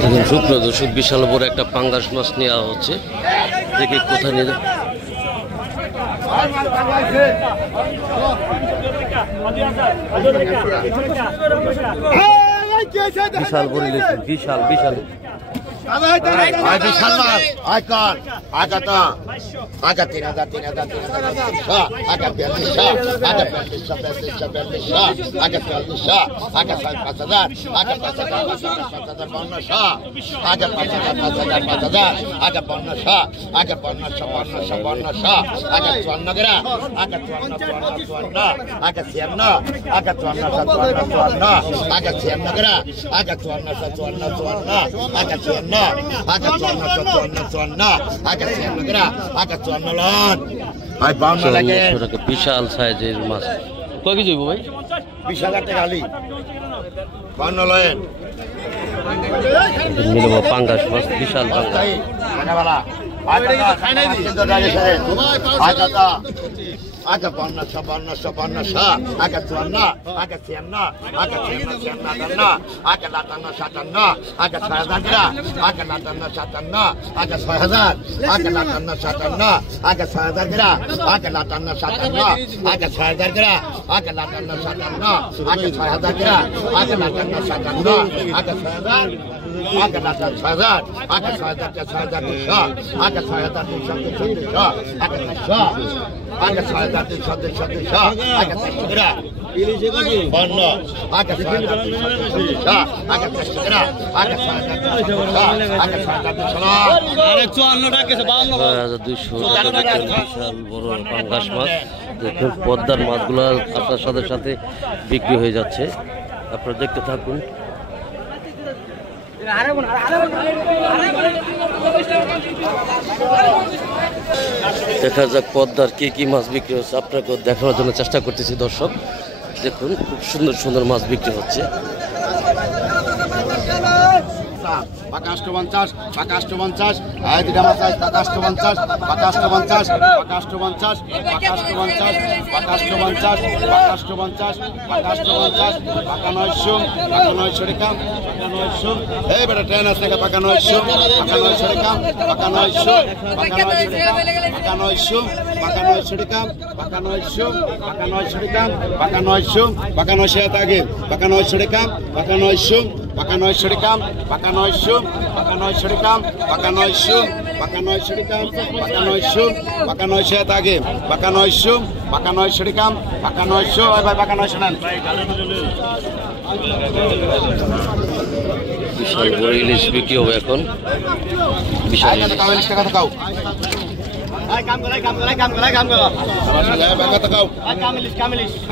দেখুন সুপ্রিয় দর্শক, বিশাল বড় একটা পাঙ্গাস মাছ নেওয়া হচ্ছে। দেখি কোথায় নিয়ে বিশাল বড় ইলিশ, বিশাল বিশাল বিশাল মাছ। আগা 3000 আগা 4200 আগা 4200 আগা 4400 আগা 5000 আগা 5000 5200 আগা 5000 আগা 5200 আগা 5200 আগা 54 গ্রা আগা 54 আগা 56 আগা 54 আগা 56 গ্রা আগা 54 আগা 54 আগা 54 আগা 56 গ্রা আগা 54 লন ভাই 52 লাগে। বিশাল সাইজের মাছ। কয় কেজি হইব ভাই? 20,000 টাকা আলি 52 লন মিলব পাঙ্গাস মাছ, বিশাল পাঙ্গাস। আগা 5200 আগা 54 আগা 56 আগা 56 আগা 57 আগা 6000 গ্রা আগা 57 আগা 6000 আগা 57 আগা 6000 গ্রা আগা 57 আগা 6000 গ্রা আগা 57 আগা 6000 গ্রা আগা 57 আগা 6000 আগা 6000 আগা 6000 আগা 6000 আগা 6 আগা 6000 আগা 400 গ্রা ইলিশে কত 52 আগা 6000 আগা 400 গ্রা আগা 6000 আগা 6000 আরে 54 টাকা আছে 5200 টাকা বিশাল বড় পাঙ্গাস মাছ। দেখুন পদ্মার মাছগুলো আপনার সাথে সাথে বিক্রি হয়ে যাচ্ছে, আপনারা দেখতে থাকুন। দেখা যাক পদ্মার কি কি মাছ বিক্রি হচ্ছে, আপনাকে দেখানোর জন্য চেষ্টা করতেছি দর্শক। দেখুন খুব সুন্দর সুন্দর মাছ বিক্রি হচ্ছে। 50 50 আয় দিটা মাছ 50 50 50 এই বেটা ট্রেন আছে না 900 বিশাল বড় ইলিশ বিক্রি হবে এখন। বিশাল ইলিশ টাকা থাকাও কাম করা 3000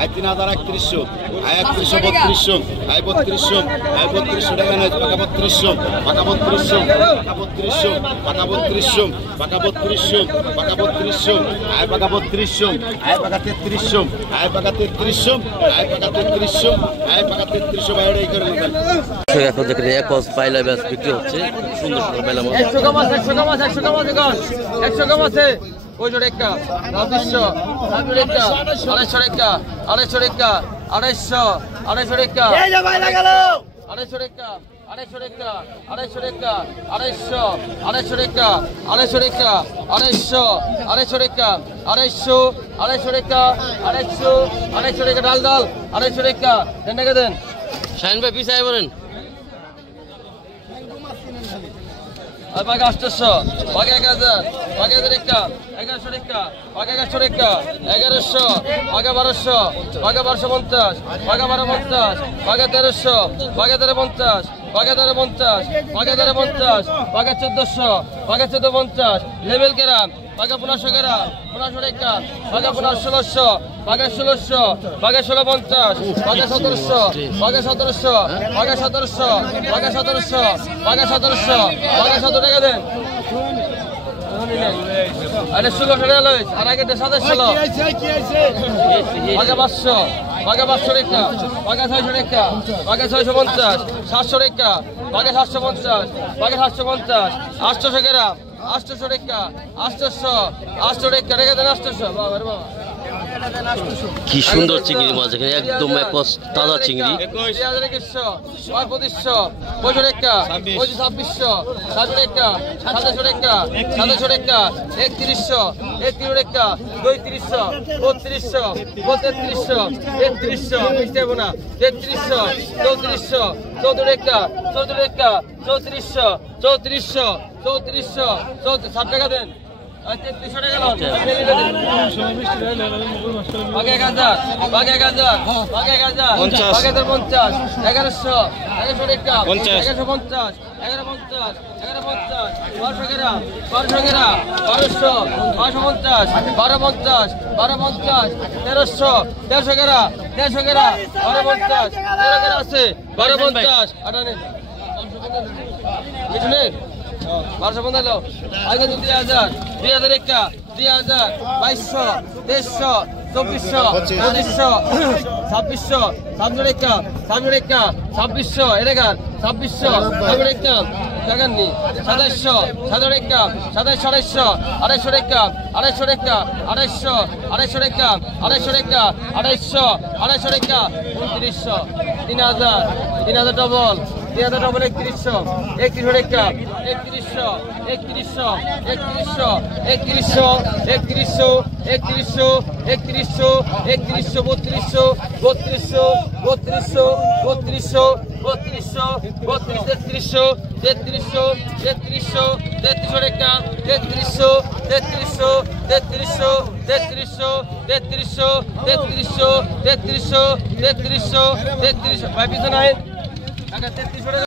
আয় 3100 আয় 3200 আয় 3200 টাকা নেই পাকা 3200 পাকা 3200 পাকা 3200 পাকা 3200 পাকা 3200 আয় পাকা 3200 আয় পাকা 3300 আয় পাকা 3300 আয় পাকা 3300 আয় পাকা 3300 বাইরে এই করে নেবেন। এখন দেখেন একজ পাইলা মাছ বিক্রি হচ্ছে, খুব সুন্দর সুন্দর পাইলা মাছ। 100 কম আছে 100 কম আছে 100 কম আছে 100 কম আছে ওই জোড়া একটা 200 200 টাকা 250 টাকা 250 টাকা 250 250 টাকা এই যে ভাই লাগালো 250 টাকা 250 টাকা 250 টাকা 250 250 টাকা 250 টাকা 250 250 টাকা 250 250 টাকা 250 250 টাকা ডাল ডাল 250 টাকা দেন টাকা দেন। শাহিন ভাই পিছায় বলেন। বাঘ 800 বাঘ 1000 বাঘ 1000 টাকা 1100 টাকা বাঘ 1100 টাকা 1100 বাঘ 1200 বাঘ 1250 বাঘ 1250 বাঘ 1300 বাঘ 1350 বাঘ 1350 বাঘ 1350 বাঘ 1400 বাঘ 1450 লেভেল গ্রাম বাঘ 1500 গ্রাম 1500 টাকা বাঘ 1600 বাঘ 1600 বাঘ 1650 বাঘ 1700 বাঘ 1700 বাঘ 1700 বাঘ 1700 বাঘ 1700 বাঘ 17 টাকা দেন। আরে 16 টাকা লইস আর আগে 2700 বাঘ 500 বাঘ 500 টাকা বাঘ 600 টাকা বাঘ 650 700 টাকা বাঘ 750 বাঘ 750 800 গ্রাম 800 টাকা 800 টাকা টাকা দেন 800 বাবা রে বাবা কি সুন্দর চিংড়ি মাছ, এখানে একদম একস তাজা চিংড়ি। 2100 2500 2500 টাকা 2600 2700 টাকা 2700 টাকা 2700 টাকা 3100 টাকা 3200 3200 3300 3300 মিষ্টি হবে না 3300 3400 14 টাকা 14 টাকা 3400 3400 3400 60 টাকা দেন। 3300 টাকা লন বাকি 1000 বাকি 1000 বাকি 1000 বাকি 50 1100 1100 টাকা 1150 1150 1150 1200 গ্রাম 1200 গ্রাম 1200 1250 1250 1250 1300 1300 গ্রাম 1300 গ্রাম 1250 13 গ্রাম আছে 1250 আটানে মিঠুনের 1250 আগে 2000 2000 একটা 2000 2200 2300 2400 2500 2600 2700 টাকা 2700 টাকা 2600 এলাকার 2600 2700 টাকা টাকা নি 2700 2700 টাকা 2700 250 টাকা 250 টাকা 250 টাকা 250 টাকা 250 টাকা 2900 3000 3000 ডবল 3000 ডবল 3100 3100 টাকা 3100 3100 3100 3100 3100 3100 3100 3100 3200 3200 3200 3200 3200 3300 3300 3300 3300 টাকা 3300 3300 3300 3300 3300 3300 3300 3300 3300 ভাই পিছনে আইন টাকা 3300 টাকা